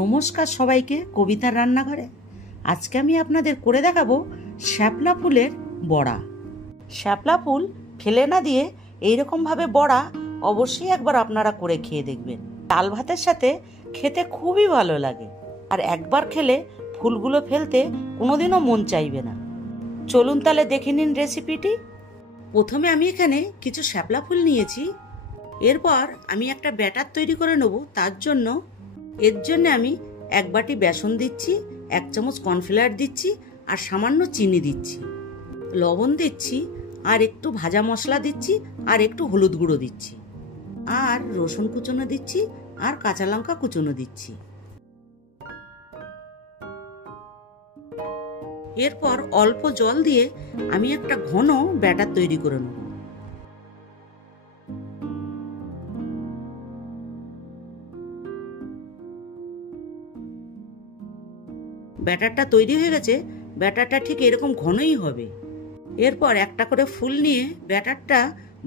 নমস্কার সবাইকে কবিতার রান্নাঘরে। আজকে আমি আপনাদের করে দেখাবো শ্যাপলা ফুলের বড়া। শ্যাপলা ফুল ফেলে না দিয়ে এইরকমভাবে বড়া অবশ্যই একবার আপনারা করে খেয়ে দেখবেন। ডাল ভাতের সাথে খেতে খুবই ভালো লাগে, আর একবার খেলে ফুলগুলো ফেলতে কোনোদিনও মন চাইবে না। চলুন তাহলে দেখে নিন রেসিপিটি। প্রথমে আমি এখানে কিছু শ্যাপলা ফুল নিয়েছি। এরপর আমি একটা ব্যাটার তৈরি করে নেব। এর জন্য আমি 1 বাটি বেসন দিচ্ছি, 1 চামচ কর্নফ্লাওয়ার দিচ্ছি, আর সামান্য চিনি দিচ্ছি, লবণ দিচ্ছি, আর একটু ভাজা মশলা দিচ্ছি, আর একটু হলুদ গুঁড়ো দিচ্ছি, আর রসুন কুচনো দিচ্ছি, আর কাঁচা লঙ্কা কুচনো দিচ্ছি। এরপর অল্প জল দিয়ে আমি একটা ঘন ব্যাটার তৈরি করে নেব। ব্যাটারটা তৈরি হয়ে গেছে। ব্যাটারটা ঠিক এরকম ঘনই হবে। এরপর একটা করে ফুল নিয়ে ব্যাটারটা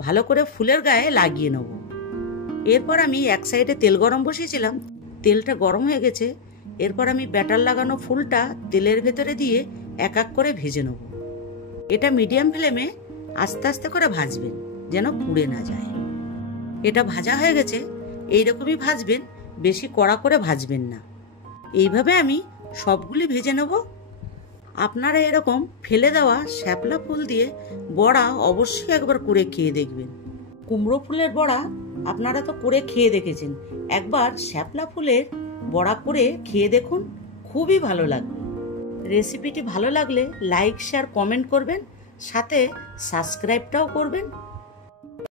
ভালো করে ফুলের গায়ে লাগিয়ে নেব। এরপর আমি এক সাইডে তেল গরম বসিয়েছিলাম, তেলটা গরম হয়ে গেছে। এরপর আমি ব্যাটার লাগানো ফুলটা তেলের ভেতরে দিয়ে এক এক করে ভেজে নেব। এটা মিডিয়াম ফ্লেমে আস্তে আস্তে করে ভাজবেন, যেন পুড়ে না যায়। এটা ভাজা হয়ে গেছে। এইরকমই ভাজবেন, বেশি কড়া করে ভাজবেন না। এইভাবে আমি সবগুলি ভেজে নেব। আপনারা এরকম ফেলে দেওয়া শ্যাপলা ফুল দিয়ে বড়া অবশ্যই একবার করে খেয়ে দেখবেন। কুমড়ো ফুলের বড়া আপনারা তো করে খেয়ে দেখেছেন, একবার শ্যাপলা ফুলের বড়া করে খেয়ে দেখুন, খুবই ভালো লাগবে। রেসিপিটি ভালো লাগলে লাইক, শেয়ার, কমেন্ট করবেন, সাথে সাবস্ক্রাইবটাও করবেন।